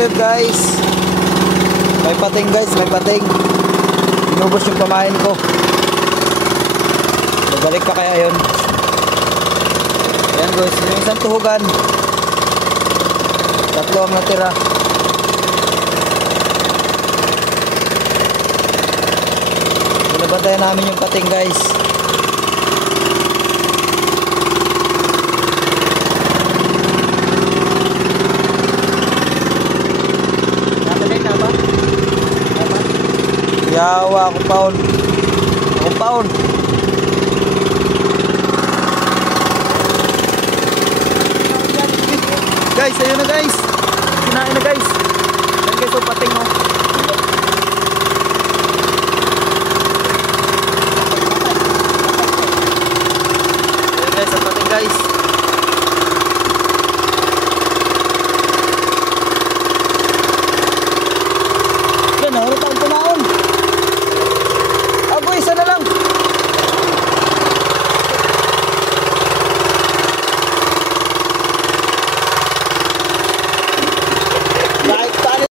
subscribe guys. May pating guys, may pating. Inubos yung pamain ko. Babalik pa kaya yun. Ayan guys, yung isang tuhugan. Tatlo ang natira. Binabantayan namin yung pating guys. Yawa akong paon. Akong paon. Guys, ayun na guys. Kinain na guys. Ayan guys, so pating